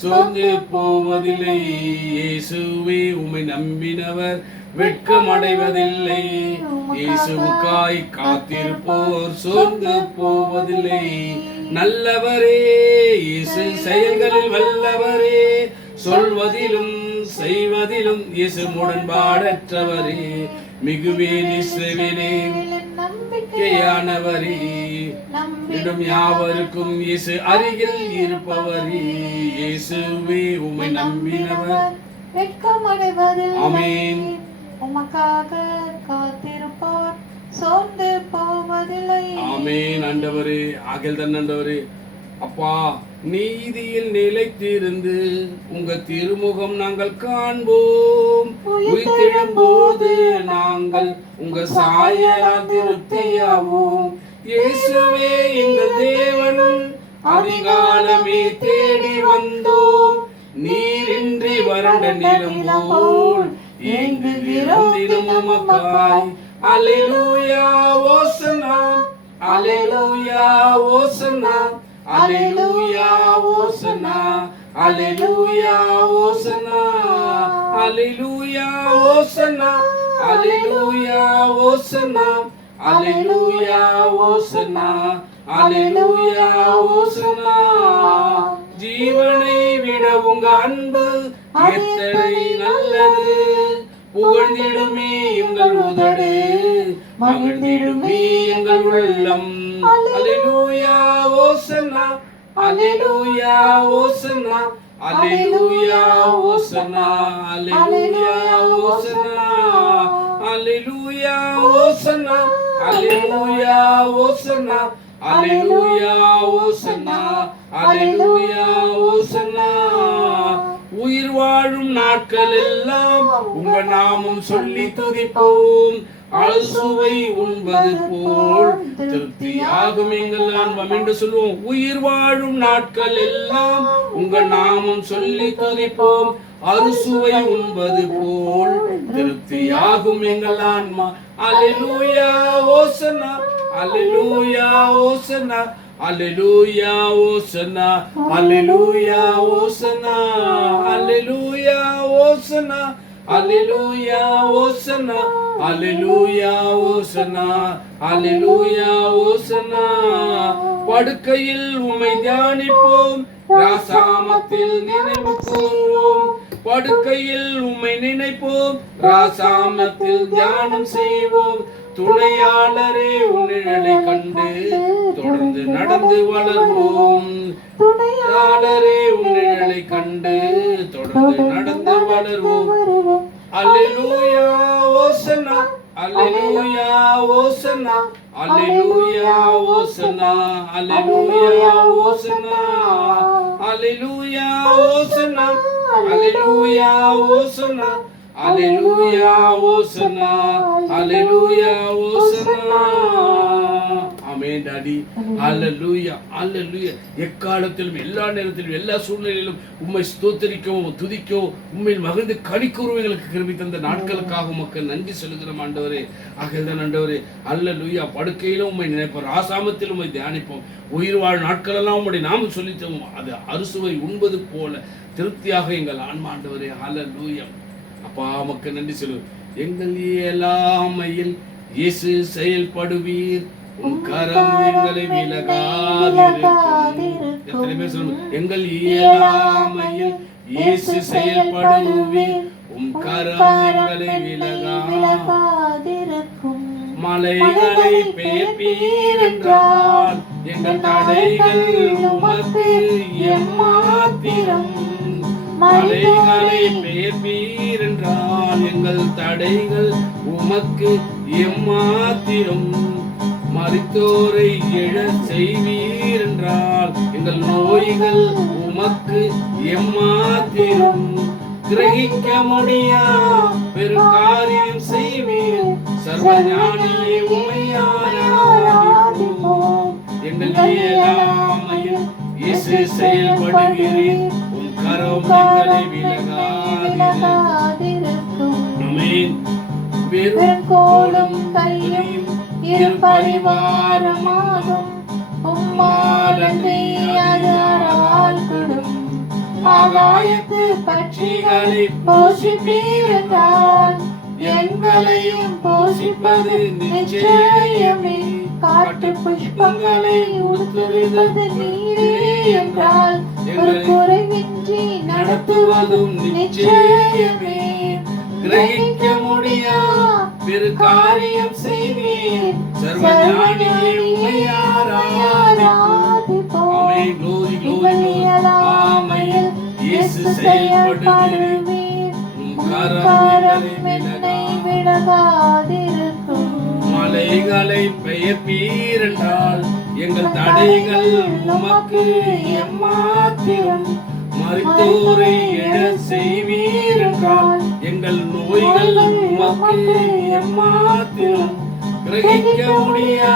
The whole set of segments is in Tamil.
சோர்ந்து போவதில்லை. இயேசுவே உம்மை நம்பினவர் வெட்கமடைவதில்லை. இயேசுவுக்காய் காத்திருப்போர் சோர்ந்து போவதில்லை. நல்லவரே இயேசு செயல்களில் வல்லவரே, சொல்வதிலும் செய்வதிலும் இயேசு முரண்பாடற்றவரே, மிகுவே நிசவிலே நம்பிக்கையானவரே, இடும் யாவருக்கும் இயேசு அருகில் இருப்பவரே. இயேசுவே உம்மை நம்பினவர் வெட்கமடைவதில்லை. ஆமென். உமக்காக காத்திருப்போர் சோர்ந்து போவதில்லை. ஆமென். ஆண்டவரே, ஆகில்தான் ஆண்டவரே, அப்பா நீதியில் நிலைத்திருந்து உங்க திருமுகம் நாங்கள் காண்போம். உயிர்த்தெழும் போது நாங்கள் உங்க சாயலால் திருப்தியாவோம். இயேசுவே எங்கள் தேவன், அதிகாலமே தேடி வந்தோம். நீரின்றி வறண்ட நிலம் போல் ஏங்குகிறோம் தினமும் உமக்காய். அல்லேலூயா ஓசன்னா, அல்லேலூயா ஓசன்னா, அல்லேலூயா ஓசன்னா, அல்லேலூயா ஓசன்னா, அல்லேலூயா ஓசன்னா, அல்லேலூயா ஓசன்னா, அல்லேலூயா ஓசன்னா, அல்லேலூயா ஓசன்னா. ஜீவனை விட உங்க அன்பு எத்தனை நல்லது, புகழ்ந்திடுமே எங்கள் உதடு, மகிழ்ந்திடுமே எங்கள் உள்ளம். அல்லேலூயா ஓசன்னா, அல்லேலூயா ஓசன்னா, அல்லேலூயா ஓசன்னா, அல்லேலூயா ஓசன்னா, அல்லேலூயா ஓசன்னா, அல்லேலூயா ஓசன்னா, அல்லேலூயா ஓசன்னா, அல்லேலூயா ஓசன்னா. உயிர் வாழும் நாட்கள் எல்லாம் உங்க நாமம் சொல்லி துதிப்போம். அறுசுவை உண்பது போல் திருப்தியாகும் எங்கள் ஆன்மம் என்று சொல்லுவோம். உயிர் வாழும் நாட்கள் எல்லாம் உங்க நாமம் சொல்லி துதிப்போம். அறுசுவை உண்பது போல் திருப்தியாகும் எங்கள் ஆன்மா. அல்லேலூயா ஓசன்னா, அல்லேலூயா ஓசன்னா, அல்லேலூயா ஓசன்னா, அல்லேலூயா ஓசன்னா, அல்லேலூயா ஓசன்னா, அல்லேலூயா ஓசன்னா, அல்லேலூயா ஓசன்னா, அல்லேலூயா ஓசன்னா. படுக்கையில் உம்மை தியானிப்போம், ராசாமத்தில் நினைவு கூர்வோம். படுக்கையில் உம்மை நினைப்போம், ராசாமத்தில் தியானம் செய்வோம். துணையாளரே உன்னிழலை கண்டு தொடர்ந்து நடந்து வளர்வோம். துணையாளரே உன்னிழலை கண்டு தொடர்ந்து நடந்து வளர்வோம். அல்லேலூயா ஓசன்னா, அல்லேலூயா ஓசன்னா, அல்லேலூயா ஓசன்னா, அல்லேலூயா ஓசன்னா, அல்லேலூயா ஓசன்னா, அல்லேலூயா ஓசன்னா, அல்லேலூயா ஓசன்னா, அல்லேலூயா ஓசன்னா. ஆமென் டாடி. அல்லேலூயா, அல்லேலூயா. எக்காலத்திலும் எல்லா நேரத்திலும் எல்லா சூழ்நிலையிலும் உம்மை ஸ்தோத்திரிக்கவும் துதிக்கவும் உம்மையில் மகிழ்ந்து களி கூறுவங்களுக்கு கிருபை தந்த நாட்களுக்காக உமக்கு நன்றி சொல்லுகிறோம் ஆண்டவரே. ஆகையால் ஆண்டவரே, அல்லேலூயா. படுக்கையிலும் உம்மை நினைப்போம், ராசாமத்தில் உம்மை தியானிப்போம். உயிர் வாழ் நாட்களெல்லாம் உம்முடைய நாமம் சொல்லித்தோம். அது அறுசுவை உண்பது போல திருப்தியாக எங்கள் ஆன்மா ஆண்டவரே. அல்லேலூயா. அப்பா உமக்கு நன்றி சொல்லுவோம். எங்கள் இயலாமையில் இயேசு செயல்படுவீர், உம் கரம் எங்களை விலகாதிருக்கும். எத்தனை பேர் சொல்லணும்? எங்கள் இயலாமையில் இயேசு செயல்படுவீர், உம் கரம் எங்களை விலகாதிருக்கும். மலைகளை பெயர்ப்பீர் என்றால் எங்கள் தடைகள் உமக்கு எம்மாத்திரம். மலைகளை பெயர்ப்பீர் என்றால் எங்கள் தடைகள் உமக்கு எம்மாத்திரம். மரித்தோரை எழச் செய்வீர் என்றால் எங்கள் நோய்கள் உமக்கு எம்மாத்திரம். கிரகிக்க முடியா பெருங்காரியம் செய்வீர், சர்வஞானியே உம்மை ஆராதிப்போம். எங்கள் இயலாமையில் இயேசு செயல்படுகிறீர், உம் கரம் எங்களை விலகாதிருக்கும். ஆமென். வெறும் கோலும் கையும் இரு பரிவாரமாகும், உம்மால் அன்றி யாரால் கூடும். ஆகாயத்து பட்சிகளை போஷிப்பீர் என்றால் எங்களையும் போஷிப்பது நிச்சயமே. காட்டு புஷ்பங்களை உடுத்துவது நீரே என்றால் ஒரு குறைவின்றி நடத்துவதும் நிச்சயமே. கிரகிக்க முடியா பெரு காரியம் செய்வீர், சர்வஞானியே உம்மை ஆராதிப்போம். ஆமென். glory glory glory. ஆமென். இயேசு செயல்படுவீர், உம் கரம் என்னை விலகாதிருக்கும். மலைகளை பெயர்ப்பீர் என்றால் எங்கள் தடைகள் உமக்கு எம்மாத்திரம். மரித்தோரை எழச் செய்வீர் என்றால் எங்கள் நோய்கள் உமக்கு எம்மாத்திரம். கிரகிக்க முடியா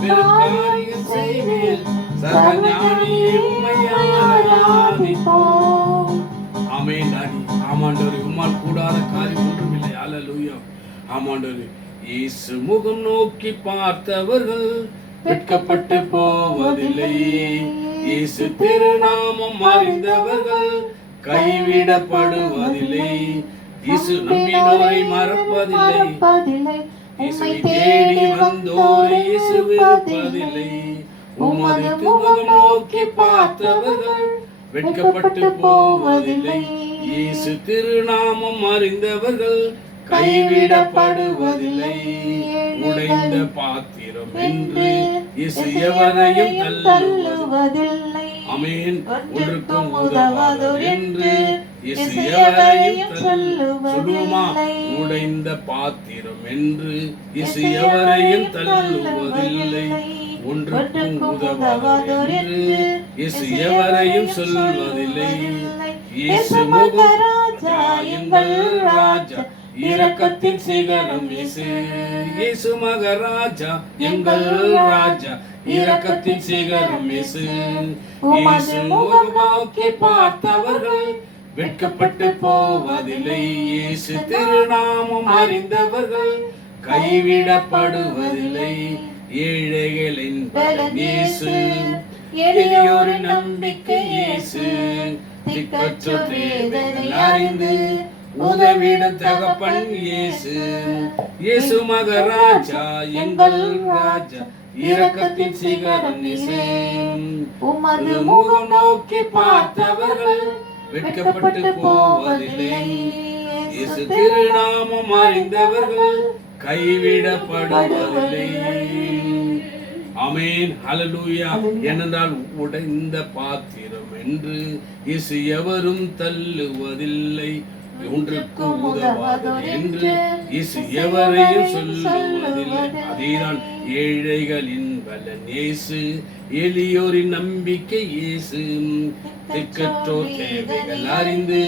பெரு காரியம் செய்வீர், சர்வஞானியே உம்மை ஆராதிப்போம். ஆமென் டாடி. ஆமாண்டவரே, உம்மால் கூடாத காரியம் ஒன்றுமில்லை. அல்லேலூயா. ஆமாண்டவரே, இயேசு முகம் நோக்கி பார்த்தவர்கள் வெட்கப்பட்டு போவதில்லை. இயேசு திருநாமம் அறிந்தவர்கள் கைவிடப்படுவதில்லை. இயேசு நம்பினோரை மறப்பதில்லை. இயேசுவை தேடி வந்தோரை இயேசு வெறுப்பதில்லை. உமது முகம் நோக்கி பார்த்தவர்கள் வெட்கப்பட்டு போவதில்லை. இயேசு திருநாமம் அறிந்தவர்கள் கைவிடப்படுவதில்லை. உடைந்த பாத்திரம் என்று இயேசு எவரையும் தள்ளுவதில்லை. ஆமென். ஒன்றுக்கும் உதவாதோர் என்று இயேசு எவரையும் சொல்லுமா. உடைந்த பாத்திரம் என்று இயேசு எவரையும் தள்ளுவதில்லை. ஒன்றுக்கும் உதவாதோர் என்று இயேசு எவரையும் சொல்வதில்லை. இயேசு மகராஜா, எங்கள் ராஜா, இரக்கத்தின் சிகரம் இயேசு. இயேசு மகராஜா, எங்கள் ராஜா, இரக்கத்தின் சிகரம் இயேசு. இயேசு முகம் நோக்கி பார்த்தவர்கள் வெட்கப்பட்டு போவதில்லை. இயேசு திருநாமம் அறிந்தவர்கள் கைவிடப்படுவதில்லை. ஏழைகளின் பலன் இயேசு, எளியோரின் நம்பிக்கை இயேசு. திக்கற்றோர் தேவைகளை அறிந்து உதவிடும் தகப்பன் இயேசு. இயேசு மகராஜா, எங்கள் ராஜா, இரக்கத்தின் சிகரம் இயேசு. உமது முகம் நோக்கி பார்த்தவர்கள் வெட்கப்பட்டு போவதில்லை. இயேசு திருநாமம் அறிந்தவர்கள் கைவிடப்படுவதில்லை. ஆமென். ஹல்லேலூயா. ஏனென்றால் உடைந்த பாத்திரம் என்று இயேசு எவரும் தள்ளுவதில்லை. ஒன்றுக்கு உதவாதோர் என்று இயேசு எவரையும் சொல்லுவதில்லை. அதேதான் ஏழைகளின் பலன் இயேசு, எளியோரின் நம்பிக்கை இயேசு. திக்கற்றோர் தேவைகள் அறிந்து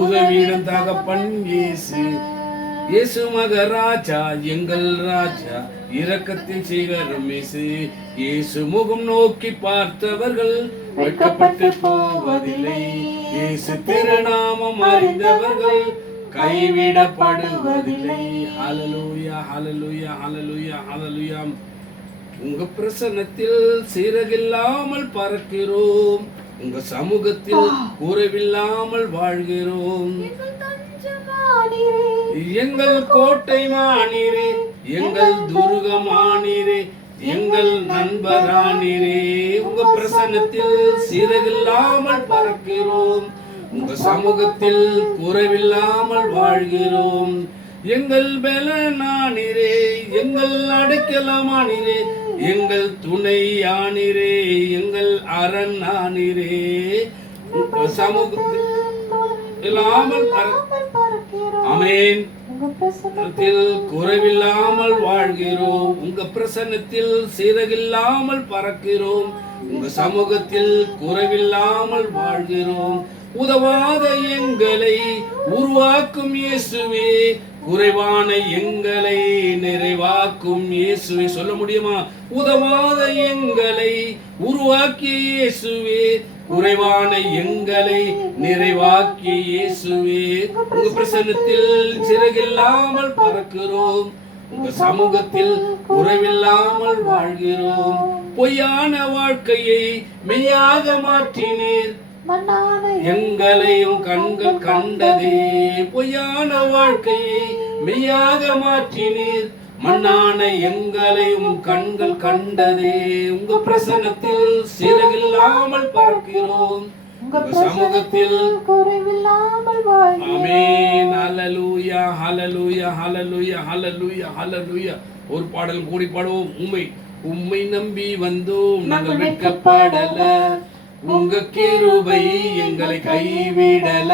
உதவியிடும் தகப்பன் இயேசு. இயேசு மகராஜா, எங்கள் ராஜா, இரக்கத்தின் சிகரம் இயேசு. இயேசு முகம் நோக்கி பார்த்தவர்கள் வெட்கப்பட்டு போவதில்லை. இயேசு திருநாமம் அறிந்தவர்கள் கைவிடப்படுவதில்லை. ஹல்லேலூயா, ஹல்லேலூயா, ஹல்லேலூயா, ஹல்லேலூயா. உங்க பிரசன்னத்தில் சிறகில்லாமல் பறக்கிறோம், உங்க சமூகத்தில் குறைவில்லாமல் வாழ்கிறோம். எங்கள் கோட்டை மானீரே, எங்கள் துர்கமானீரே, எங்கள் நண்பரானீரே. உங்க பிரசன்னத்தில் சிறகில்லாமல் பறக்கிறோம், உங்க சமூகத்தில் குறைவில்லாமல் வாழ்கிறோம். எங்கள் பலனானீரே, எங்கள் அடைக்கலமானீரே, எங்கள் துணையானீரே, எங்கள் அரணானீரே. உங்க சமூகத்தில் இல்லாமல் ஆமென். குறைவில்லாமல் வாழ்கிறோம், உங்க பிரசன்னத்தில் சிறகில்லாமல் பறக்கிறோம், உங்க சமூகத்தில் குறைவில்லாமல் வாழ்கிறோம். உதவாத எங்களை உருவாக்கும் இயேசுவே, குறைவான எங்களை நிறைவாக்கும் இயேசுவே. சொல்ல முடியுமா? உதவாத எங்களை உருவாக்கிய இயேசுவே, குறைவான எங்களை நிறைவாக்கிய இயேசுவே. உங்க பிரசன்னத்தில் சிறகில்லாமல் பறக்கிறோம், உங்க சமூகத்தில் குறைவில்லாமல் வாழ்கிறோம். பொய்யான வாழ்க்கையை மெய்யாக மாற்றினீர், மண்ணான எங்களையும் கண்கள் கண்டதே. பொய்யான வாழ்க்கையை மெய்யாக மாற்றினீர். மண்ணான எங்களையும் கண்கள் கண்டதே. உங்க பிரசன்னத்தில் சிறகில்லாமல் பறக்கிறோம். உங்க சமூகத்தில் குறைவில்லாமல் வாழ்கிறோம். ஆமென். ஹல்லேலூயா, ஹல்லேலூயா, ஹல்லேலூயா, ஹல்லேலூயா, ஹல்லேலூயா. ஒரு பாடல் கூடி பாடுவோம். உம்மை நம்பி வந்தோம், நாங்கள் வெட்கப்படல. உங்க கிருபை எங்களை கைவிடல.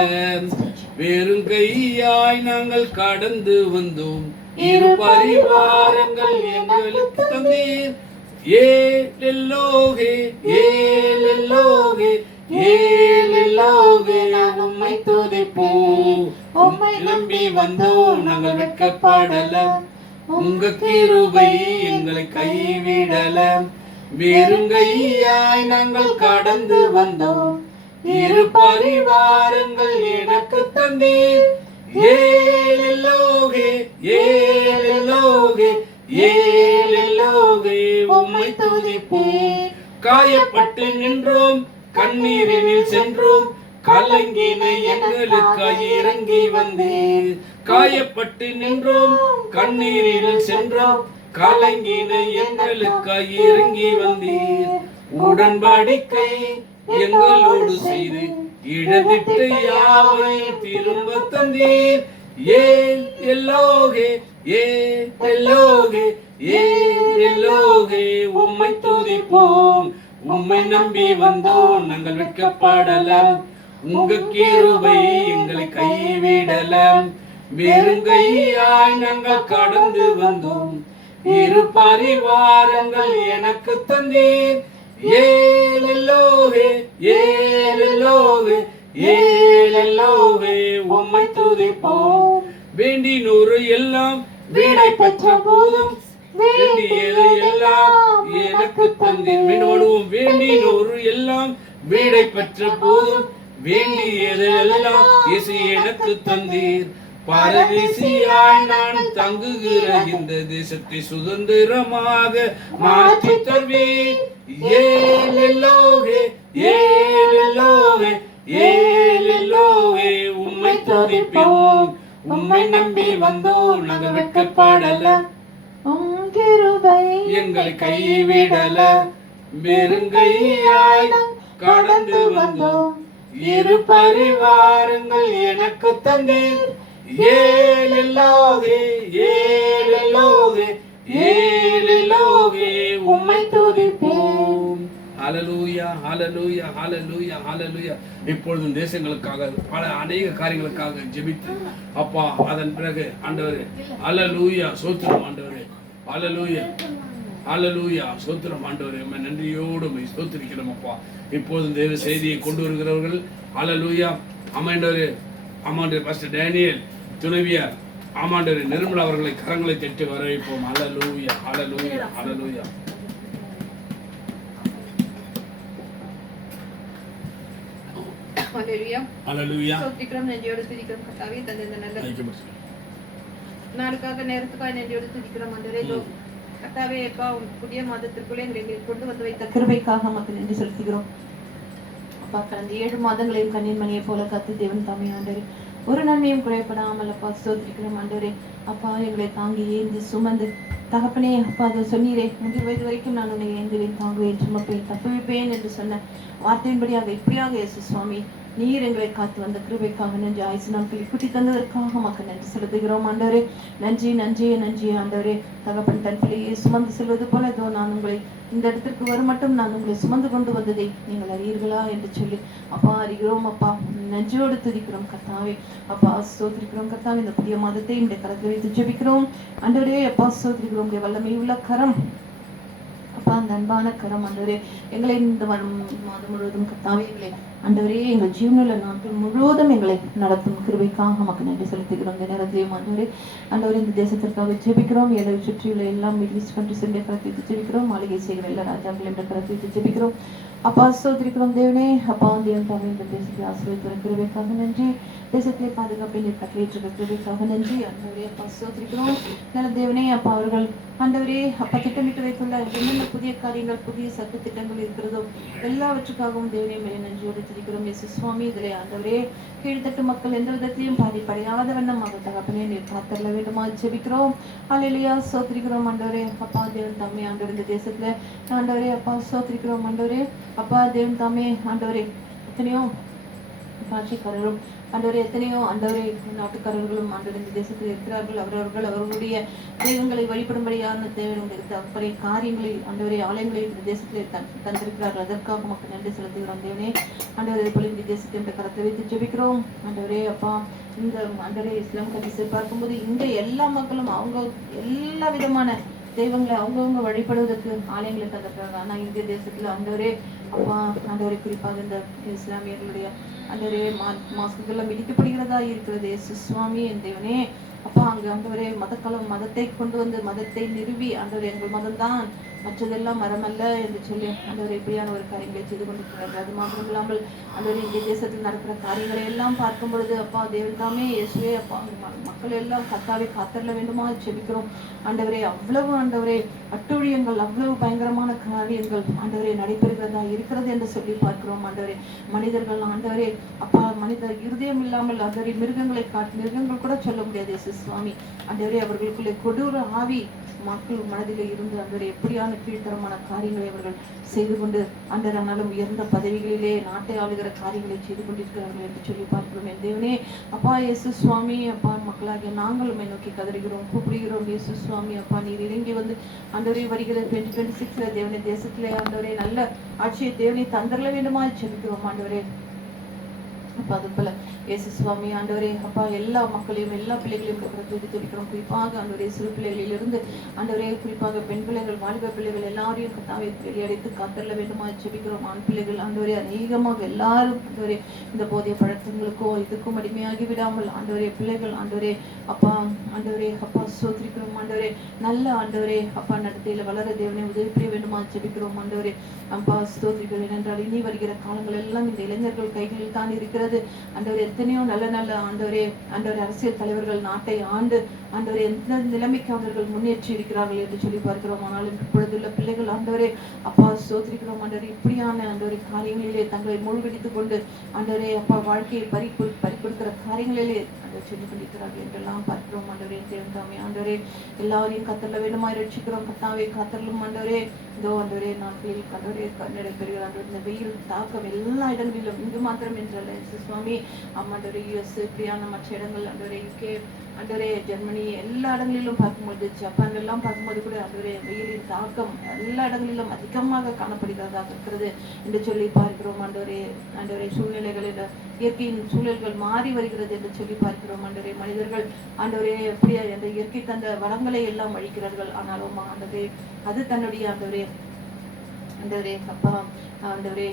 வெறும் கையாய் நாங்கள் கடந்து வந்தோம். இரு பரிவாரங்கள் எங்களுக்கு தந்தீர். ஏலெல்லோகே, ஏலெல்லோகே, ஏலெல்லோகே, நான் உம்மை துதிப்போம். உம்மை நம்பி வந்தோம், நாங்கள் வெட்கப்படல. உங்க கிருபை எங்களை கைவிடல. வெறுங்கையாய் நாங்கள் கடந்து வந்தோம். இரு பரிவாரங்கள் எனக்கு தந்தீர். ஏலெல்லோகே, ஏலெல்லோகே, ஏலெல்லோகே, உம்மை துதிப்போம். காயப்பட்டு நின்றோம், கண்ணீரினில் சென்றோம். கலங்கின எங்களுக்காய் இறங்கி வந்தீர். காயப்பட்டு நின்றோம், கண்ணீரில் சென்றோம். கலங்கின எங்களுக்காய் இறங்கி வந்தீர். உடன்படிக்கை எங்களோடு செய்து இழந்திட்ட யாவை திரும்ப தந்தீர். ஏலெல்லோகே, ஏலெல்லோகே, ஏலெல்லோகே, உம்மை துதிப்போம். உம்மை நம்பி வந்தோம், நாங்கள் வெட்கப்படலாம். உங்க கிருபை எங்களை கைவிடலாம். வெறுங்கையாய் நாங்கள் கடந்து வந்தோம். இரு பரிவாரங்கள் எனக்கு தந்தீர். ஏலெல்லோகே, ஏலெல்லோகே, ஏலெல்லோகே, உம்மை துதிப்போம். வேண்டினோரு எல்லாம் வீடை பெற்ற போதும். வேண்டியது எல்லாம் எனக்கு தந்தீர். மீண்டும் வேண்டினோரு எல்லாம் வீடை பெற்ற போதும். வேண்டியது எல்லாம் இயேசு எனக்கு தந்தீர். பரதேசியாய் நான் தங்குகிற இந்த தேசத்தை சுதந்திரமாக மாற்றி தருவீர். ஏலெல்லோகே, ஏலெல்லோகே, ஏலெல்லோகே, உம்மை துதிப்போம். உம்மை நம்பி வந்தோம், நாங்கள் வெட்கப்படல. உம் கிருபை எங்களை கைவிடல. வெறுங்கையாய் கடந்து வந்தோம். இரு பரிவாரங்கள் எனக்கு தந்தீர். ஏலெல்லோகே, ஏலெல்லோகே, ஏலெல்லோகே, உம்மை துதிப்போம். ஹல்லேலூயா, ஹல்லேலூயா, ஹல்லேலூயா, ஹல்லேலூயா. இப்பொழுதும் தேசங்களுக்காக பல அநேக காரியங்களுக்காக ஜெபித்து அப்பா அதன் பிறகு ஆண்டவரே ஹல்லேலூயா ஸ்தோத்திரம் ஆண்டவரே. ஹல்லேலூயா, ஹல்லேலூயா ஸ்தோத்திரம் ஆண்டவரே. உம்மை நன்றியோடு உம்மை ஸ்தோத்திரிக்கிறோம் அப்பா. இப்போதும் தேவ செய்தியை கொண்டு வருகிறவர்கள் ஹல்லேலூயா ஆமாண்டவரே. ஆமாண்டவரே பாஸ்டர் டேனியல் துணைவியார் ஆமாண்டவரே நிர்மலா அவர்களை கரங்களை தட்டி வரவேற்போம். ஹல்லேலூயா, ஹல்லேலூயா, ஹல்லேலூயா. ஹல்லேலூயா, ஹல்லேலூயா. ஸ்தோத்திரிக்கிறோம், நன்றியோடு துதிக்கிறோம் கர்த்தாவே. தந்த இந்த நல்ல நாளுக்காக நேரத்துக்காக நன்றியோடு துதிக்கிறோம் ஆண்டவரே. கர்த்தாவே அப்பா புதிய மாதத்திற்குள்ளே எங்களை கொண்டு வந்து வைத்த கிருபைக்காக மக்கள் நன்றி செலுத்துகிறோம் அப்பா. கடந்த 7 மாதங்களையும் கண்ணின் மணியை போல காத்து தேவன் தாமே ஆண்டவரே ஒரு நன்மையும் குறைபடாமல் அப்பா ஸ்தோத்திரிக்கிறோம் ஆண்டவரே. அப்பா எங்களை தாங்கி ஏந்தி சுமந்து தகப்பனே அப்பா அதை சொன்னீரே, 30 வயது வரைக்கும் நான் உன்னை ஏந்துவேன், தாங்குவேன், சுமப்பேன், தப்புவிப்பேன் என்று சொன்ன வார்த்தையின்படியாக இப்படியாக இயேசு சுவாமி நீர் எங்களை காத்து வந்த கிருபைக்காக நன்றி. ஆயுசு நாட்களை கூட்டி தந்ததற்காக மக்கள் நன்றி செலுத்துகிறோம் ஆண்டவரே. நன்றி, நன்றி, நன்றி ஆண்டவரே. தகப்பன் தன் பிள்ளையை சுமந்து செல்வது போல இதோ நான் உங்களை இந்த இடத்திற்கு வரும் மட்டும் நான் உங்களை சுமந்து கொண்டு வந்ததை நீங்கள் அறியீர்களா என்று சொல்லி அப்பா அறிகிறோம் அப்பா. நன்றியோடு துதிக்கிறோம் கர்த்தாவே. அப்பா ஸ்தோத்திரிக்கிறோம் கர்த்தாவே. இந்த புதிய மாதத்தை இந்த கரத்தில் வைத்து ஜெபிக்கிறோம் ஆண்டவரே. அப்பா ஸ்தோத்திரிக்கிறோம். வல்லமை உள்ள கரம் அப்பா, அந்த அன்பான கரம் ஆண்டவரே எங்களை இந்த மாதம் முழுவதும் கர்த்தாவே எங்களை ஆண்டவரே எங்கள் ஜீவனுள்ள நாட்கள் முழுவதும் எங்களை நடத்தும் கிருபைக்காக மக்கள் நன்றி செலுத்துகிறோம். இந்த நேரத்தையும் ஆண்டவரே ஆண்டவரே இந்த தேசத்திற்காக ஜெபிக்கிறோம். எதை சுற்றியுள்ள எல்லாம் மிடில் ஈஸ்ட் கண்ட்ரிஸ் என்ற கரத்தை வைத்து ஜெபிக்கிறோம். மாளிகை செய்கிற எல்லா ராஜாக்கள் என்ற கரத்தை வைத்து ஜெபிக்கிறோம். அப்பா ஸ்தோத்திரிக்கிறோம் தேவனே. அப்பா தேவன் தாமே இந்த தேசத்தை ஆசீர்வதித்து கிருபைக்காக நன்றி. தேசத்திலே பாதுகாப்பை நீர் கட்டளையிட்டிருக்கிற கிருபைக்காக நன்றி. ஆண்டவரே அப்பா ஸ்தோத்திரிக்கிறோம். நல்ல தேவனே அப்பா அவர்கள் ஆண்டவரே அப்பா திட்டமிட்டு வைத்துள்ள என்னென்ன புதிய காரியங்கள் புதிய சட்ட திட்டங்கள் இருக்கிறதோ எல்லாவற்றுக்காகவும் தேவனே மேலே நன்றியோடு துதிக்கிறோம். இயேசு சுவாமி இதிலே ஆண்டவரே கீழ்த்தட்டு மக்கள் எந்த விதத்திலையும் பாதிப்படையாத வண்ணம் அவர் தகப்பனே நீர் காத்தரல வேண்டுமா ஜெபிக்கிறோம். அல்லேலூயா ஸ்தோத்திரிக்கிறோம் ஆண்டவரே. அப்பா தேவன் தாமே ஆண்டவர் இந்த தேசத்துல ஆண்டவரே அப்பா ஸ்தோத்திரிக்கிறோம் ஆண்டவரே. அப்பா தேவன் தாமே ஆண்டவரே எத்தனையோ ஆட்சிக்காரரும் ஆண்டவரே எத்தனையோ ஆண்டவரே நாட்டுக்காரர்களும் ஆண்டவர் இந்த தேசத்தில் இருக்கிறார்கள். அவர்களுடைய தெய்வங்களை வழிபடும்படியான தேவனுடைய தப்பறை காரியங்களில் ஆண்டவரே ஆலயங்களில் இந்த தேசத்தில் தந்திருக்கிறார்கள். அதற்காக மக்கள் நன்றி செலுத்துகிறோம் தேவனே. ஆண்டவரை போல இந்த தேசத்தை என்ற கரத்தை வைத்து ஜெபிக்கிறோம் ஆண்டவரே. அப்பா இந்த ஆண்டவரே இஸ்லாம் கட்சி பார்க்கும்போது இங்க எல்லா மக்களும் அவங்க எல்லா விதமான தெய்வங்களை அவங்கவுங்க வழிபடுவதற்கு ஆலயங்களை தந்திருக்கிறாங்க. ஆனா இந்திய தேசத்துல ஆண்டவரே அப்பா ஆண்டவரை குறிப்பாக இந்த இஸ்லாமியர்களுடைய ஆண்டவரே மாஸ்குகள்லாம் மிதிக்கப்படுகிறதா இருக்கிறது. சுவாமி என் தேவனே அப்பா அங்க ஆண்டவரே மதத்தை கொண்டு வந்து மதத்தை நிறுவி ஆண்டவரே எங்கள் மதம் தான் மற்றதெல்லாம் மரமல்ல என்று சொல்லி ஆண்டவர் இப்படியான ஒரு காரியங்களை செய்து கொண்டிருக்கிறார்கள். அது மாத்திரம் இல்லாமல் ஆண்டவரே இந்திய தேசத்தில் நடக்கிற காரியங்களை எல்லாம் பார்க்கும் பொழுது அப்பா தேவன் தாமே இயேசுவே அப்பா மக்கள் எல்லாம் கத்தாவே காத்தரல வேண்டுமா ஜெபிக்கிறோம் ஆண்டவரே. அவ்வளவு ஆண்டவரே அட்டூழியங்கள் அவ்வளவு பயங்கரமான காரியங்கள் ஆண்டவரே நடைபெறுகிறதா இருக்கிறது என்று சொல்லி பார்க்கிறோம் ஆண்டவரே. மனிதர்கள் ஆண்டவரே அப்பா மனிதர் இருதயம் இல்லாமல் ஆண்டவரே மிருகங்கள் கூட சொல்ல முடியாது சுவாமி ஆண்டவரே. அவர்களுக்குள்ளே கொடூர ஆவி மக்கள் மனதிலே இருந்து ஆண்டவரே எப்படியான கீழ்த்தரமான காரியங்களை அவர்கள் செய்து கொண்டு ஆண்டவரானாலும் உயர்ந்த பதவிகளிலே நாட்டை ஆளுகிற காரியங்களை செய்து கொண்டிருக்கிறார்கள் என்று சொல்லி பார்க்கிறோம். என் தேவனே அப்பா இயேசு சுவாமி அப்பா மக்களாகிய நாங்கள் உம்மை நோக்கி கதறுகிறோம் கூப்பிடுகிறோம். இயேசு சுவாமி அப்பா நீர் இறங்கி வந்து ஆண்டவரே வருகிற 2026 தேவனே தேசத்திலே ஆண்டவரே நல்ல ஆட்சியை தேவனை தந்தரல வேண்டுமா ஜெபிக்கிறோம் ஆண்டவரே. அப்பா அது போல இயேசு சுவாமி ஆண்டவரே அப்பா எல்லா மக்களையும் எல்லா பிள்ளைகளையும் துதிக்கிறோம். குறிப்பாக ஆண்டவரே சிறு பிள்ளைகளிலிருந்து ஆண்டவரே குறிப்பாக பெண் பிள்ளைகள் வாலிப பிள்ளைகள் எல்லாரையும் கத்தாவை வெளியடைத்து காத்தரல வேண்டுமா ஜெபிக்கிறோம். ஆண் பிள்ளைகள் ஆண்டவரே அநேகமாக எல்லாரும் ஆண்டவரே இந்த போதைய பழக்கங்களுக்கோ இதுக்கும் அடிமையாகி விடாமல் ஆண்டவரே பிள்ளைகள் ஆண்டவரே அப்பா ஆண்டவரே அப்பா சோத்திரிக்கிறோம் ஆண்டவரே. நல்ல ஆண்டவரே அப்பா நடத்தையில வளர தேவனை உதவி புரிய வேண்டுமா ஜெபிக்கிறோம் ஆண்டவரே. அப்பா ஸ்தோத்திரிகள் ஏனென்றால் இனி வருகிற காலங்கள் எல்லாம் இந்த இளைஞர்கள் கைகளில் தான் இருக்கிறது ஆண்டவரே. எத்தனையோ நல்ல ஆண்டவரே அரசியல் தலைவர்கள் நாட்டை ஆண்டு ஆண்டவரே எந்த நிலைமைக்கு அவர்கள் முன்னேற்றி இருக்கிறார்கள் என்று சொல்லி பார்க்கிறோம். ஆனாலும் இப்பொழுதுள்ள பிள்ளைகள் ஆண்டவரே அப்பா ஸ்தோத்திரிக்கிறோம் ஆண்டவரே இப்படியான ஆண்டவரே காரியங்களிலே தங்களை மூழ்கடித்துக் கொண்டு ஆண்டவரே அப்பா வாழ்க்கையை பறிக்கொடுக்கிற காரியங்களிலே சொல்லி கொண்டிருக்கிறார்கள் என்றெல்லாம் பார்க்கிறோம் ஆண்டவரே. தேவன் தாமே ஆண்டவரே எல்லாரையும் கத்தரல வேண்டுமாய் ரட்சிக்கிறோம் கத்தாவே காத்தரலும் ஆண்டவரே. இதோ ஆண்டவரே நாட்களில் ஆண்டவரே நடைபெறுகிற ஆண்டவர் இந்த வெயில் தாக்கம் எல்லா இடங்களிலும் இங்கு மாத்திரம் என்றல்ல சுவாமி ஆண்டவரே US இப்படியான மற்ற இடங்கள் ஆண்டவரே UK ஆண்டவரே ஜெர்மனி எல்லா இடங்களிலும் பார்க்கும்போது ஜப்பான்ல எல்லாம் பார்க்கும்போது கூட ஆண்டவரே வெயிலின் தாக்கம் எல்லா இடங்களிலும் அதிகமாக காணப்படுகிறதாக இருக்கிறது என்று சொல்லி பார்க்கிறோம் ஆண்டவரே. சூழ்நிலைகளில் இயற்கையின் சூழல்கள் மாறி வருகிறது என்று சொல்லி பார்க்கிறோம் ஆண்டவரே. மனிதர்கள் ஆண்டவரே எப்படியா அந்த இயற்கை தந்த வளங்களை எல்லாம் அழிக்கிறார்கள். ஆனாலும் ஆண்டவரே அது தன்னுடைய ஆண்டவரே அப்பா ஆண்டவரே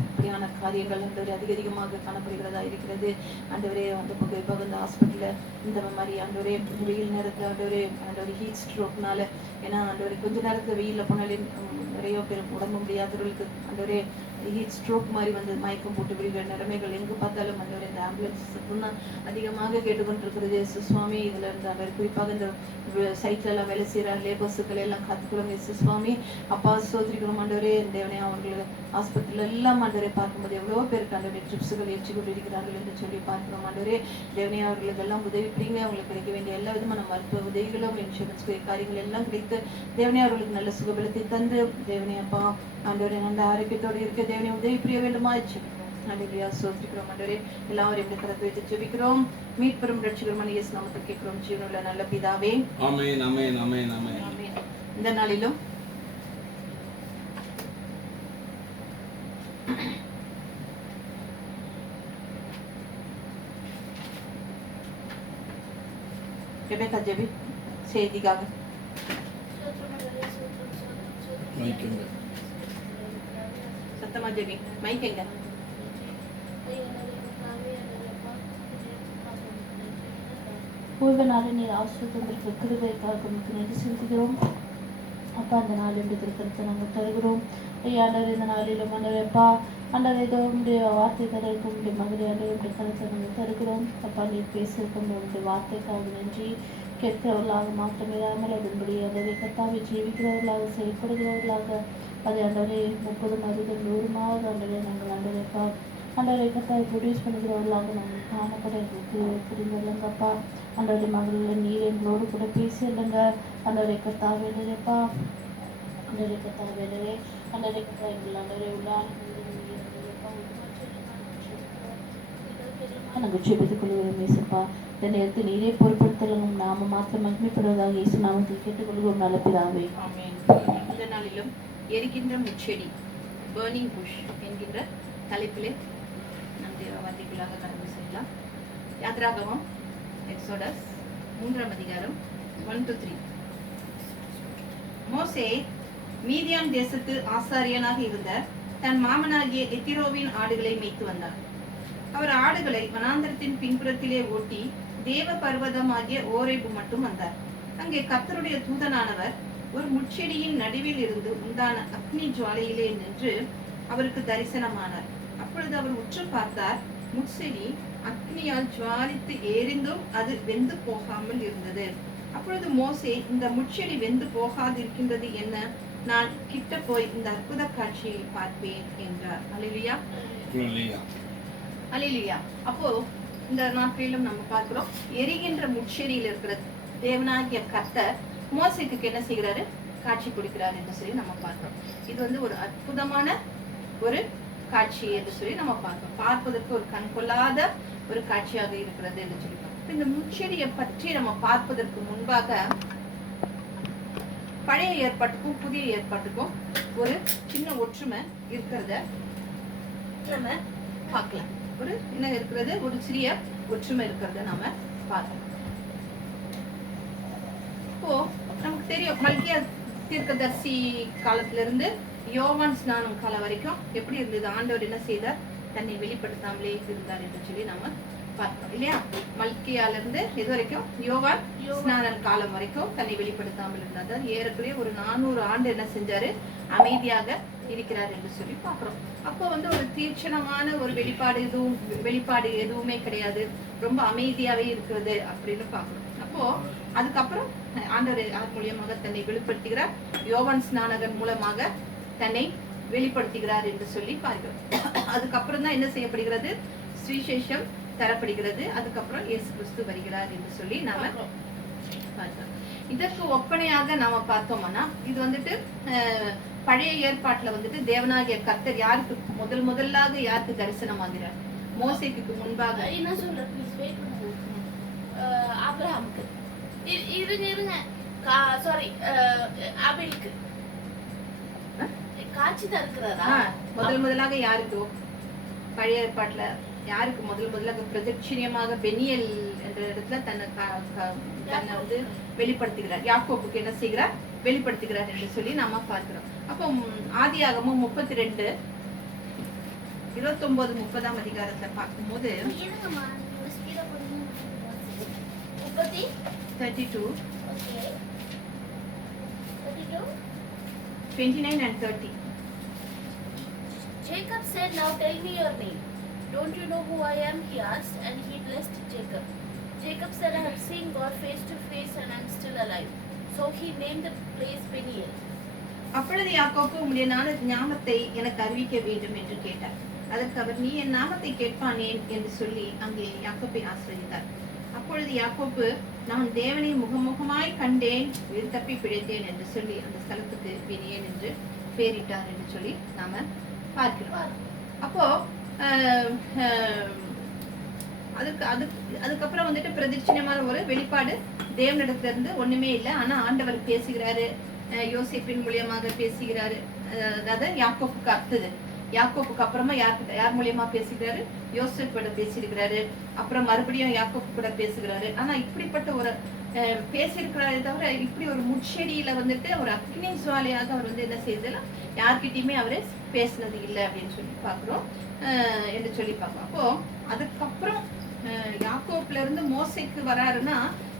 இப்படியான காரியங்கள் ஆண்டவரே அதிகமாக காணப்படுகிறதா இருக்கிறது ஆண்டவரே. அந்த குறிப்பாக இந்த ஹாஸ்பிட்டல்ல இந்த மாதிரி ஆண்டவரே வெயில் நேரத்தில் ஆண்டவரே ஹீட் ஸ்ட்ரோக்னால ஏன்னா ஆண்டவரே கொஞ்ச நேரத்தில் வெயிலில் போனாலே நிறைய பேர் உடம்பு முடியாதவர்களுக்கு ஆண்டவரே ஹீட் ஸ்ட்ரோக் மாதிரி வந்து மயக்கம் போட்டு விடுகிற நிலைமைகள் எங்கு பார்த்தாலும் ஆண்டவரே இந்த ஆம்புலன்ஸ் தான் அதிகமாக கேட்டுக்கொண்டிருக்கிறது சுவாமி. இதுல இருந்து ஆண்டவர் குறிப்பாக இந்த சைட்ல எல்லாம் வேலை செய்யற லேபர்ஸுக்கள் எல்லாம் காத்துக்கிறோம் சுவாமி. அப்பா சோதரிக்கிறோம் ஆண்டவரே. தேவனே அவங்களுக்கு ஆஸ்பத்திரியில எல்லாம் ஆண்டவரை பார்க்கும்போது எவ்வளவோ பேருக்கு ஆண்டவரை ட்ரிப்ஸுகள் ஏற்றி கொண்டிருக்கிறார்கள் என்று சொல்லி பார்க்கிறோம் ஆண்டவரே. தேவனே அவர்களுக்கு எல்லாம் உதவி புரியுங்க. அவங்களுக்கு கிடைக்க வேண்டிய எல்லா விதமான மருத்துவ உதவிகளும் இன்சூரன்ஸ் காரியங்கள் எல்லாம் கிடைத்து தேவனே அவர்களுக்கு நல்ல சுகபலத்தை தந்து தேவனே அப்பா ஆண்டவரே நல்ல ஆரோக்கியத்தோடு இருக்க தேவனே உதவி புரிய வேண்டுமா ஹல்லேலூயா சோத்திரிக்கிறோம் ஆண்டவரே. எல்லாரும் இப்படி கரத்தை வைத்து ஜெபிக்கிறோம். மீட்பெரும் ரட்சகருமான இயேசு நாமத்தில் கேட்கிறோம் ஜீவனுள்ள நல்ல பிதாவே ஆமென் ஆமென் ஆமென் ஆமென். இந்த நாளிலும் ரெபேக்கா ஜெபி செய்திக்காக சத்தமா ஜெபி மைக்கங்க. ஓய்வு நாளை நீர் ஆசிரியர்களுக்கு கிருபைக்காக நமக்கு நன்றி செலுத்துகிறோம். அப்பா அப்பா அந்த நாளில் திருக்கத்தை நாங்கள் தருகிறோம். ஐயா ஆண்டவரே இந்த நாளிலும் ஆண்டவரேப்பா ஆண்டவரே இதோ உங்களுடைய வார்த்தை தரக்கு உங்களுடைய மகளை ஆண்டவரே உங்களுடைய கருத்தை நாங்கள் தருகிறோம். அப்பா நீர் பேசியிருக்கும் உங்களுடைய வார்த்தைக்காக நன்றி. கேட்கிறவர்களாக மாற்றம் இல்லாமல் அதன்படி ஆண்டவரே கர்த்தாவை ஜீவிக்கிறவர்களாக செயல்படுகிறவர்களாக அதை ஆண்டவரே 30, 60, 100 ஆண்டவரே நாங்கள் ஆண்டவரேப்பா ஆண்டவரை கர்த்தாவை ப்ரொடியூஸ் பண்ணுகிறவர்களாக நாங்கள் காணப்பட எங்களுக்கு புரிந்து இல்லைங்கப்பா. ஆண்டவரை மகளில் நீர் எங்களோடு கூட பேசி இல்லைங்க. ஆண்டவரை கர்த்தாவே இல்லைப்பா ஆண்டவரை கர்த்தாவே இல்லையே ஆண்டவரை கர்த்தா எங்கள் ஆண்டவரை உள்ள நாங்கள் ஜெபித்துக் கொள்கிறோம் இயேசுப்பா. இந்த நேரத்தில் நீரே பொறுப்படுத்தலும் நாம மாத்திரம் மகிமைப்படுவதாக இயேசு நாமத்தில் கேட்டுக்கொள்கிறோம் நல்ல பிதாவே. ஆமென். இந்த நாளிலும் எரிகின்ற முச்செடி burning bush என்கின்ற தலைப்பிலே நம் தேவவார்த்தைக்குள்ளாக கடந்து செல்லலாம். யாத்ராகமம் எக்ஸோடஸ் 3ஆம் அதிகாரம் 1 to 3. மோசே மீதியான் தேசத்து ஆசாரியனாக இருந்த தன் மாமனாகிய எத்திரோவின் ஆடுகளை மேய்த்து வந்தார். அவர் ஆடுகளை வனாந்தரத்தின் பின்புறத்திலே ஓட்டி தேவ பர்வதமாகிய ஓரேபு மட்டும் வந்தார். அங்கே கர்த்தருடைய தூதனானவர் ஒரு முட்செடியின் நடுவில் இருந்து உண்டான அக்னி ஜுவாலையிலே நின்று அவருக்கு தரிசனமானார். அப்பொழுது அவர் உற்று பார்த்தார். முட்செடி அக்னியால் ஜுவாலித்து எரிந்தும் அது வெந்து போகாமல் இருந்தது. அப்பொழுது மோசே, இந்த முட்செடி வெந்து போகாதிருக்கின்றது என்ன? நான் கிட்ட போய் இந்த அற்புத காட்சியை பார்ப்பேன் என்றார். அல்லேலூயா, அல்லேலூயா. அப்போ இந்த நாட்களிலும் நம்ம பார்க்கிறோம், எரிகின்ற முட்செடியில் இருக்கிற தேவனாகிய கர்த்தர் மோசேக்கு என்ன செய்கிறாரு? காட்சி கொடுக்கிறார் என்று சொல்லி நம்ம பார்க்கிறோம். இது வந்து ஒரு அற்புதமான ஒரு காட்சி என்று சொல்லி நம்ம பார்க்கிறோம். பார்ப்பதற்கு ஒரு கண் கொள்ளாத ஒரு காட்சியாக இருக்கிறது என்று சொல்லிக்கிறோம். இந்த முட்செடியை பற்றி நம்ம பார்ப்பதற்கு முன்பாக பழைய ஏற்பாட்டுக்கும் புதிய ஏற்பாட்டுக்கும் ஒரு சின்ன ஒற்றுமை இருக்கிறத நம்ம பார்க்கலாம். ஒரு என்ன இருக்கிறது? ஒரு சிறிய ஒற்றுமை இருக்கிறத நாம பார்க்கலாம். இப்போ நமக்கு தெரியும், மல்கியா தீர்க்கதரிசி காலத்துல இருந்து யோவான் ஸ்நானம் காலம் வரைக்கும் எப்படி இருந்தது? ஆண்டவர் என்ன செய்தார்? தன்னை வெளிப்படுத்தாமலே இருந்தார் என்று சொல்லி நாம பார்த்தோம் இல்லையா? மல்கியால இருந்து இது வரைக்கும் யோவான் ஸ்நானம் காலம் வரைக்கும் தன்னை வெளிப்படுத்தாமல் இருந்தார். ஏறக்குறைய ஒரு 400 ஆண்டு என்ன செஞ்சாரு? அமைதியாக இருக்கிறார் என்று சொல்லி பார்க்கிறோம். அப்போ வந்து ஒரு தீட்சணமான ஒரு வெளிப்பாடு எதுவுமே கிடையாது, ரொம்ப அமைதியாவே இருக்கிறது அப்படின்னு பார்க்கிறோம். அப்போ அதுக்கப்புறம் ஆண்டவர் யார் மூலியமாக தன்னை வெளிப்படுத்துகிறார்? யோவான் ஸ்நானகன் மூலமாக தன்னை வெளிப்படுத்துகிறார் என்று சொல்லி பார்க்கிறோம். அதுக்கப்புறம் தான் என்ன செய்யப்படுகிறது? சுவிசேஷம் தரப்படுகிறது. அதுக்கப்புறம் இயேசு கிறிஸ்து வருகிறார் என்று சொல்லி நாம பார்த்தோம். இதற்கு ஒப்பனையாக நாம பார்த்தோம்னா, இது வந்துட்டு பழைய ஏற்பாட்டுல வந்துட்டு தேவனாகிய கர்த்தர் யாருக்கு முதலாக யாருக்கு தரிசனமாகிறார்? மோசேக்கு முன்பாக என்ன சொல்றது? ஆபிரகாமுக்கு இருங்க சாரி ஆபேலுக்கு காட்சி தருகிறாரா? முதலாக யாருக்கு பழைய ஏற்பாட்டுல யாருக்கு முதலாக பிரதட்சணியமாக பெனியல் என்ற இடத்துல தன்னை வந்து வெளிப்படுத்துகிறார்? யாக்கோபுக்கு என்ன செய்கிறார்? வெளிப்படுத்துகிறார் என்று சொல்லி நாம பார்க்கிறோம். அப்போ ஆதியாகமம் 32, 29, 30ஆம் அதிகாரத்துல பார்க்கும்போது 32, 29 and 30. Jacob said, "Now tell me your name. Don't you know who I am?" he asked, and he blessed Jacob. Jacob said, "I have seen God face to face, and I am still alive." So he named the place Peniel. அப்பொழுது யாக்கோபு, உம்முடைய நாமத்தை எனக்கு அறிவிக்க வேண்டும் என்று கேட்டார். அதற்கு அவர், நீ என் நாமத்தை கேட்பானேன் என்று சொல்லி அங்கே யாக்கோபை ஆசீர்வதித்தார். அப்பொழுது யாக்கோபு, நான் தேவனை முகமுகமாய் கண்டேன், உயிர் தப்பி பிழைத்தேன் என்று சொல்லி அந்த ஸ்தலத்துக்கு பெனியேல் என்று பெயரிட்டார் என்று சொல்லி நாம பார்க்கிறோம். அப்போ அதுக்கப்புறம் வந்துட்டு பிரதிஷ்டமான ஒரு வெளிப்பாடு தேவனிடத்துல இருந்து ஒண்ணுமே இல்லை. ஆனா ஆண்டவர் பேசுகிறாரு, யோசேப்பின் மூலியமாக பேசுகிறாரு. அதாவது யாக்கோப்புக்கு அடுத்தது, யாக்கோப்புக்கு அப்புறமா யார் மூலியமா பேசுகிறாரு? யோசேப்போட பேசியிருக்கிறாரு. அப்புறம் மறுபடியும் யாக்கோப்பு கூட பேசுகிறாரு. ஆனா இப்படிப்பட்ட ஒரு பேசியிருக்கிறாரே தவிர இப்படி ஒரு முட்செடியில வந்துட்டு ஒரு அக்னி சுவாலையாக அவர் வந்து என்ன செய்யறதுல யார்கிட்டயுமே அவரு பேசுனது இல்லை அப்படின்னு சொல்லி பாக்குறோம் என்று சொல்லி பார்ப்போம். அப்போ அதுக்கப்புறம் யாக்கோப்ல இருந்து மோசைக்கு வராருன்னா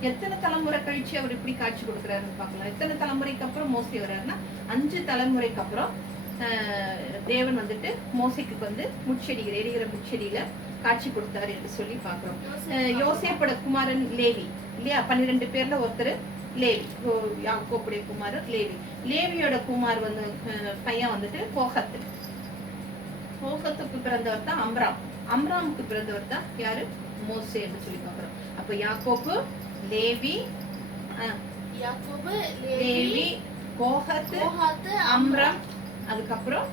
எத்தனை தலைமுறை கழிச்சு அவர் இப்படி காட்சி கொடுக்குறாருன்னு பார்க்கலாம். எத்தனை தலைமுறைக்கு அப்புறம் மோசை வர்றாருன்னா 5 தலைமுறைக்கு அப்புறம் தேவன் வந்துட்டு மோசைக்கு வந்து முட்செடிகள் எரிகிற முட்செடியில காட்சி கொடுத்தாரு என்று சொல்லி பார்க்கிறோம். யோசேப்போட குமாரன் லேவி இல்லையா, 12 பேர்ல ஒருத்தர் லேவி, யாக்கோப்புடைய குமாரர் லேவி. லேவியோட குமார் வந்து பையன் வந்துட்டு கோகத்து. கோகத்துக்கு பிறந்தவர் தான் அம்ராம். அம்ராமுக்கு பிறந்தவர் தான் யாரு, மோசே என்று சொல்லி பார்க்கிறோம். அப்ப யாக்கோப்பு, லேவி, லேவி, கோகத்து, அம்ராம், அதுக்கப்புறம்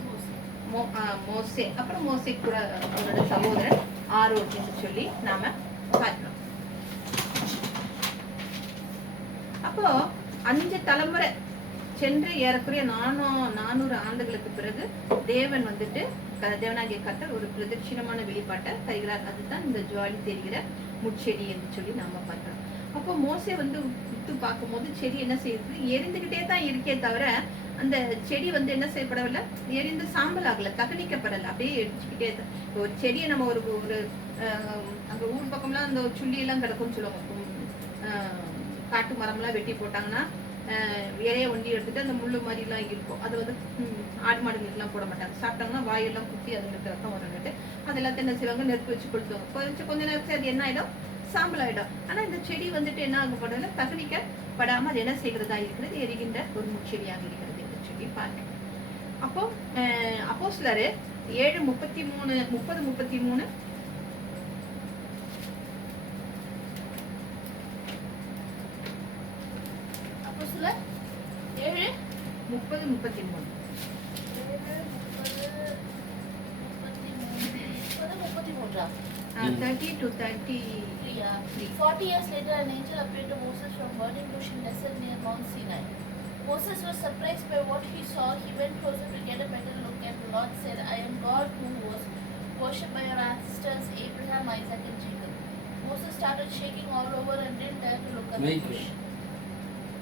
மோசே, அப்புறம் மோசே கூட அவரோட சகோதரன் ஆரோன் என்று சொல்லி நாம பார்க்கிறோம். அப்போ 5 தலைமுறை சென்று ஏறக்குறைய 400 ஆண்டுகளுக்கு பிறகு தேவன் வந்துட்டு தேவனாகிய கர்த்தர் ஒரு பிரதட்சிணமான வெளிப்பாட்டை தருகிறார். அதுதான் இந்த ஜுவாலி தெரிகிற முட்செடி என்று சொல்லி நாம பார்க்கிறோம். அப்போ மோசே வந்து உத்து பார்க்கும்போது செடி என்ன செய்யுது, எரிந்துகிட்டே தான் இருக்கே தவிர அந்த செடி வந்து என்ன செய்யப்படவில்லை, எரிந்து சாம்பல் ஆகல, தகனிக்கப்படலை, அப்படியே எரிச்சுக்கிட்டே தான். ஒரு செடியை நம்ம ஒரு அங்க ஊர் பக்கம்லாம் அந்த சுள்ளி எல்லாம் கிடக்கும்னு சொல்லுவாங்க. காட்டு மரம்லாம் வெட்டி போட்டாங்கன்னா இலைய ஒண்டி எடுத்துட்டு அந்த முள்ளு மாதிரி எல்லாம் இருக்கும். அது வந்து ஆடு மாடுகளுக்கெல்லாம் போட மாட்டாங்க. சாப்பிட்டாங்கன்னா வாயெல்லாம் குத்தி அதுல இருக்க ரத்தம் வரணுட்டு அது எல்லாத்தையும் என்ன செய்வாங்க, நெருப்பு வச்சு கொளுத்துவாங்க. கொஞ்ச நேரத்துல அது என்ன ஆயிடும், சாம்பல் ஆயிடும். ஆனா இந்த செடி வந்துட்டு என்ன ஆகப்படல, தகனிக்கப்படாம அது என்ன செய்கிறதா இருக்கிறது, எரிகின்ற ஒரு முட்செடியாக இருக்கிறது என்று சொல்லி பார்க்கிறோம். அப்போ அப்போஸ்தலர் 7:33 30 to 33. 40 years later, an angel appeared to Moses from burning bush in desert near Mount Sinai. Moses was surprised by what he saw. He went closer to get a better look, and the Lord said, I am God who was worshipped by your ancestors Abraham, Isaac, and Jacob. Moses started shaking all over and didn't dare to look at the bush.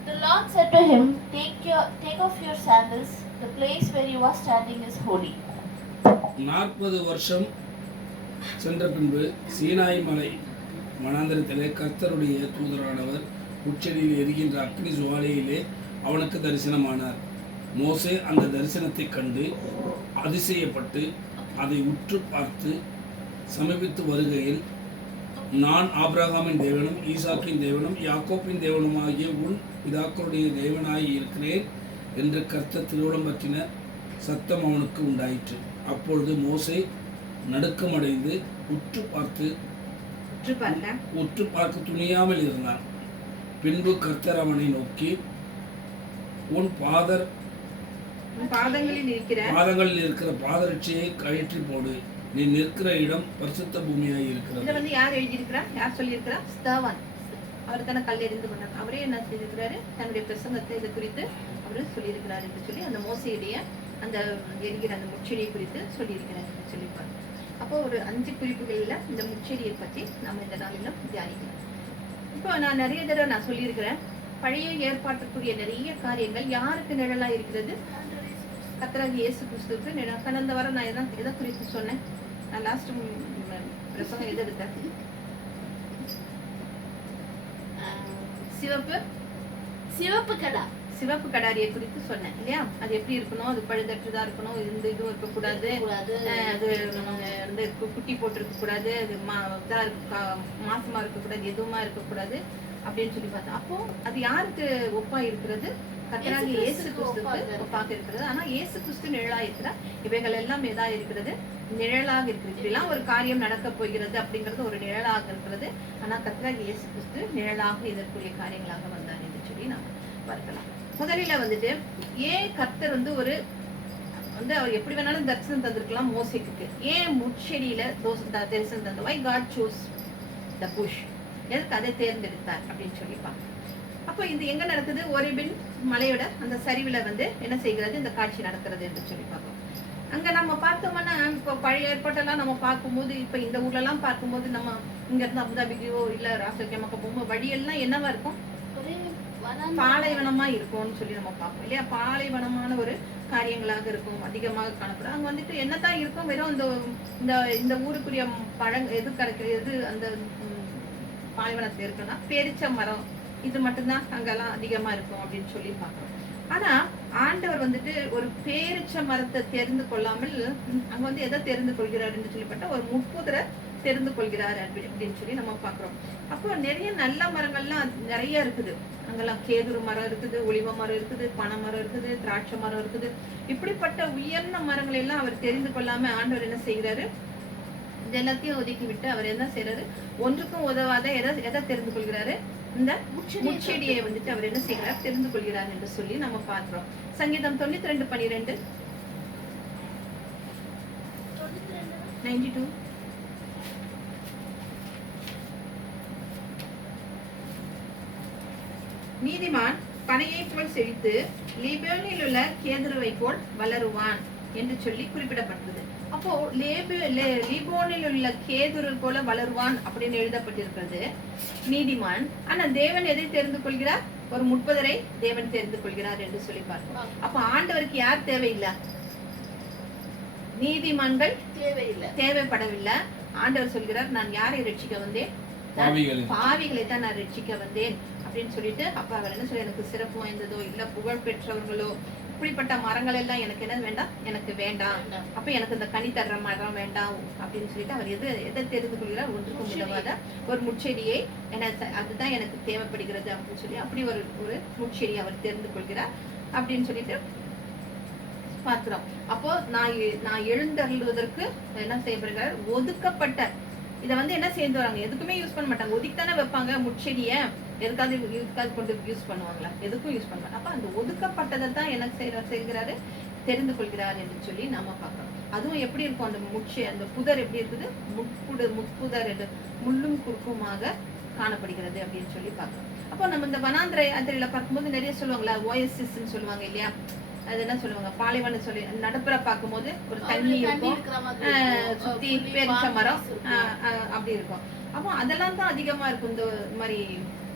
The Lord said to him, Take off your sandals. The place where you are standing is holy. 40 வருஷம் சென்ற பின்பு சீனாய் மலை வனாந்தரத்திலே கர்த்தருடைய தூதரானவர் உச்செடியில் எரிகின்ற அக்னி ஜுவாலையிலே அவனுக்கு தரிசனமானார். மோசே அந்த தரிசனத்தை கண்டு அதிசயப்பட்டு அதை உற்று பார்த்து சமீபித்து வருகையில், நான் ஆபிரகாமின் தேவனும் ஈசாக்கின் தேவனும் யாக்கோப்பின் தேவனுமாகிய உன் பிதாக்களுடைய தேவனாய் இருக்கிறேன் என்று கர்த்தர் திருவுளம் பற்றின சத்தம் அவனுக்கு உண்டாயிற்று. அப்பொழுது மோசே நடுக்கமடைந்து உற்று பார்க்க துணியாமல் இருந்தான். பின்பு கர்த்தர் அவனை நோக்கி, உன் பாதங்களில் இருக்கிற பாதரட்சியை கழற்றி போடு, நீ நிற்கிற இடம் பரிசுத்த பூமியாய் இருக்கிறது. இதை வந்து யார் எழுதியிருக்கிறார், யார் சொல்லியிருக்கிறார்? ஸ்தேவான். அவர் தானே கல் எறிந்து கொண்டார். அவரே என்ன செய்திருக்கிறாரு, தன்னுடைய பிரசங்கத்தை இது குறித்து அவர் சொல்லியிருக்கிறார் என்று சொல்லி அந்த மோசையுடைய அந்த எரிகிற அந்த முச்செடியை குறித்து சொல்லியிருக்கிறார் என்று சொல்லியிருப்பார். அப்போ ஒரு 5 குறிப்புகளில் இந்த முச்செடியை பற்றி நம்ம இந்த நாளிலும் தியானிக்கலாம். இப்போ நான் நிறைய தடவை நான் சொல்லியிருக்கிறேன், பழைய ஏற்பாட்டுக்குரிய நிறைய காரியங்கள் யாருக்கு நிழலா இருக்கிறது? கர்த்தராகிய இயேசு கிறிஸ்துவுக்கு நிழல். கடந்த வாரம் நான் எதை குறித்து சொன்னேன்? நான் லாஸ்ட் பிரசங்கம் எது எடுத்தேன்? சிவப்பு கடாரியை குறித்து சொன்னேன் இல்லையா? அது எப்படி இருக்கணும், அது பழுதற்றதா இருக்கணும், இதுவும் இருக்கக்கூடாது, அது வந்து குட்டி போட்டு இருக்க கூடாது, அது மாசமா இருக்கக்கூடாது, எதுவுமா இருக்கக்கூடாது அப்படின்னு சொல்லி பார்த்தேன். அப்போ அது யாருக்கு ஒப்பா இருக்கிறது? கர்த்தராகிய இயேசு கிறிஸ்துவுக்கு ஒப்பாக இருக்கிறது. ஆனா இயேசு கிறிஸ்து நிழலா இருக்கிறார். இவைகள் எல்லாம் எதா இருக்கிறது? நிழலாக இருக்கிறது. இப்படிலாம் ஒரு காரியம் நடக்க போகிறது அப்படிங்கிறது ஒரு நிழலாக இருக்கிறது. ஆனா கர்த்தராகிய இயேசு கிறிஸ்து நிழலாக இதற்குரிய காரியங்களாக வந்தார் என்று சொல்லி நாம் பார்க்கலாம். முதலில் வந்துட்டு ஏன் கர்த்தர் வந்து அவர் எப்படி வேணாலும் தரிசனம் தந்திருக்கலாம் மோசேக்கு. ஏன் முட்செடியில தரிசனம் தந்தார்? Why God chose the bush? எதுக்கு அதை தேர்ந்தெடுத்தார் அப்படின்னு சொல்லி பார்க்கலாம். அப்போ இது எங்க நடக்குது? ஒரேபின் மலையோட அந்த சரிவுல வந்து என்ன செய்கிறது, இந்த காட்சி நடக்கிறது என்று சொல்லி பார்ப்போம். அங்க நம்ம பார்த்தோம்னா, இப்போ பழைய ஏற்பாட்டெல்லாம் நம்ம பார்க்கும்போது, இப்ப இந்த ஊர்ல எல்லாம் பார்க்கும்போது, நம்ம இங்க இருந்து அபுதாபிக்கோ இல்ல ராசக்கியமாக்க போகும்போது வழியெல்லாம் என்னவா இருக்கும்? பாலைவனமா இருக்கும்னு சொல்லி நம்ம பார்ப்போம் இல்லையா. பாலைவனமான ஒரு காரியங்களாக இருக்கும், அதிகமாக காணப்படும். அங்க வந்துட்டு என்னதான் இருக்கும், வெறும் இந்த இந்த ஊருக்குரிய எது கிடைக்கிறது அந்த பாலைவனத்துல இருக்குன்னா பேரிச்ச மரம், இது மட்டும்தான் அங்கெல்லாம் அதிகமா இருக்கும் அப்படின்னு சொல்லி பார்க்கிறோம். ஆனா ஆண்டவர் வந்துட்டு ஒரு பேரிச்ச மரத்தை தெரிந்து கொள்ளாமல் அங்க வந்து எதை தெரிந்து கொள்கிறார் என்று சொல்லப்பட்ட ஒரு முட்புதரை தெரிந்து கொள்கிறார் அப்படின்னு சொல்லி நம்ம பாக்குறோம். அப்போ நிறைய நல்ல மரங்கள்லாம் நிறைய இருக்குது. அங்கெல்லாம் கேதுரு மரம் இருக்குது, ஒலிவ மரம் இருக்குது, பனை மரம் இருக்குது, திராட்சை மரம் இருக்குது. இப்படிப்பட்ட உயர்ந்த மரங்களை எல்லாம் அவர் தெரிந்து கொள்ளாம ஆண்டவர் என்ன செய்கிறாரு, இது எல்லாத்தையும் ஒதுக்கி விட்டு அவர் என்ன செய்யறாரு, ஒன்றுக்கும் உதவாத எதை தெரிந்து கொள்கிறாரு, இந்த முச்செடியை வந்துட்டு அவர் என்ன செய்கிறார், தெரிந்து கொள்கிறார் என்று சொல்லி நம்ம பார்க்கிறோம். சங்கீதம் 92:12 92. நீதிமான் பனையை போல் செழித்து லீபனோனில் உள்ள கேதுருவை போல் வளருவான் என்று சொல்லி குறிப்பிடப்பட்டது. அப்போ லீபனோனில் உள்ள கேதுரு போல வளருவான் அப்படின்னு எழுதப்பட்டிருக்கிறது நீதிமான். ஆனா தேவன் எதை தெரிந்து கொள்கிறார், ஒரு முட்புதரை தேவன் தெரிந்து கொள்கிறார் என்று சொல்லி பார்க்கிறோம். அப்ப ஆண்டவருக்கு யார் தேவையில்லை, நீதிமான்கள் தேவைப்படவில்லை. ஆண்டவர் சொல்கிறார், நான் யாரை ரட்சிக்க வந்தேன், பாவிகளை தான் நான் ரட்சிக்க வந்தேன் அப்படின்னு சொல்லிட்டு. அப்ப அவர் என்ன சொல்ல, எனக்கு சிறப்பு வாய்ந்ததோ இல்ல புகழ் பெற்றவர்களோ இப்படிப்பட்ட மரங்கள் எல்லாம் எனக்கு என்ன வேண்டாம், எனக்கு வேண்டாம். அப்ப எனக்கு இந்த கனி தர்ற மரம் வேண்டாம் அப்படின்னு சொல்லிட்டு அவர் எதை தெரிந்து கொள்கிறார், ஒன்றுக்கும் உதவாத ஒரு முட்செடியை அதுதான் எனக்கு தேவைப்படுகிறது அப்படின்னு சொல்லி அப்படி ஒரு முட்செடியை அவர் தெரிந்து கொள்கிறார் அப்படின்னு சொல்லிட்டு பார்க்கிறோம். அப்போ நான் எழுந்தருள்வதற்கு என்ன செய்யப்படுகிறார், ஒதுக்கப்பட்ட இதை வந்து என்ன செய்து வராங்க, எதுக்குமே யூஸ் பண்ண மாட்டாங்க, ஒதுக்கித்தானே வைப்பாங்க முட்செடிய, எதுக்காவது கொண்டு யூஸ் பண்ணுவாங்களா, எதுக்கும் யூஸ் பண்ண மாட்டாங்க. அப்ப அந்த ஒதுக்கப்பட்டதை தான் என்ன செய்கிறாரு, தெரிந்து கொள்கிறார் என்று சொல்லி நாம பார்க்கிறோம். அதுவும் எப்படி இருக்கும், அந்த புதர் எப்படி இருக்குது, முட்புதர் என்று முள்ளும் குறுக்குமாக காணப்படுகிறது அப்படின்னு சொல்லி பார்க்கிறோம். அப்போ நம்ம இந்த வனாந்திர யாத்திரையில பார்க்கும்போது நிறைய சொல்லுவாங்களா, ஓஎஸ்எஸ் சொல்லுவாங்க இல்லையா, அது என்ன சொல்லுவாங்க, பாலைவனம் சொல்லி நடுப்புற பார்க்கும்போது ஒரு தண்ணி இருக்கும், சுத்தி பேரிச்ச மரம் அப்படி இருக்கும். அப்போ அதெல்லாம் தான் அதிகமா இருக்கும் இந்த மாதிரி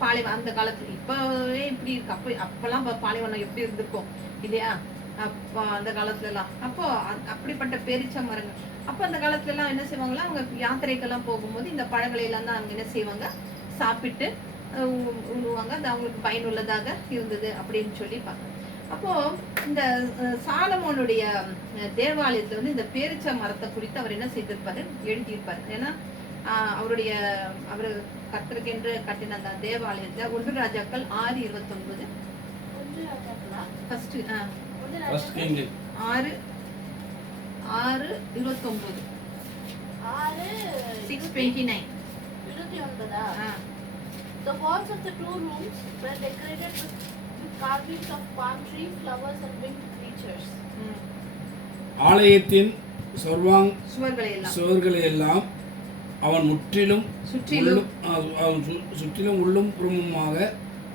பாலைவனம் அந்த காலத்துல. இப்பவே இப்படி இருக்கு, அப்பெல்லாம் பாலைவனம் எப்படி இருந்திருக்கும் இல்லையா, அப்போ அந்த காலத்துல எல்லாம். அப்போ அப்படிப்பட்ட பேரிச்ச மரங்கள். அப்போ அந்த காலத்துல எல்லாம் என்ன செய்வாங்களா, அவங்க யாத்திரைக்கெல்லாம் போகும்போது இந்த பழங்களை எல்லாம் தான் அவங்க என்ன செய்வாங்க, சாப்பிட்டு உண்ணுவாங்க. அது அவங்களுக்கு பயனுள்ளதாக இருந்தது அப்படின்னு சொல்லி பார்க்கணும். அப்போ இந்த சாலமோனுடைய தேவாலயத்துல வந்து இந்த பேரிச்ச மரத்தை குறித்து அவர் என்ன செய்திருப்பாரு, எழுதியிருப்பாரு. ஏன்னா அவர் கர்த்தருக்கென்று கட்டின அந்த தேவாலயத்துல 1 ராஜாக்கள் 6:29 first 6:29 6:29. The walls of the 2 rooms were decorated with carvings of palm tree, flowers and winged creatures. ஆலயத்தின் சுவர்களை எல்லாம் அவன் சுற்றிலும் உள்ளும் புறமுமாக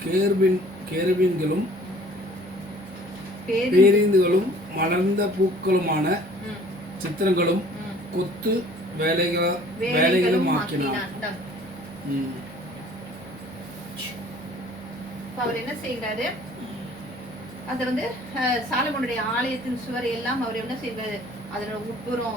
கேருபீன்களும் பேரீந்துகளும் மலர்ந்த பூக்களுமான சித்திரங்களும் கொத்து வேலைகளும் ஆக்கினான். அவர் என்ன செய்கிறாரு, அது வந்து சாலமோனுடைய ஆலயத்தின் சுவரை எல்லாம் அவர் என்ன செய்வாரு, அதனோட உட்புறம்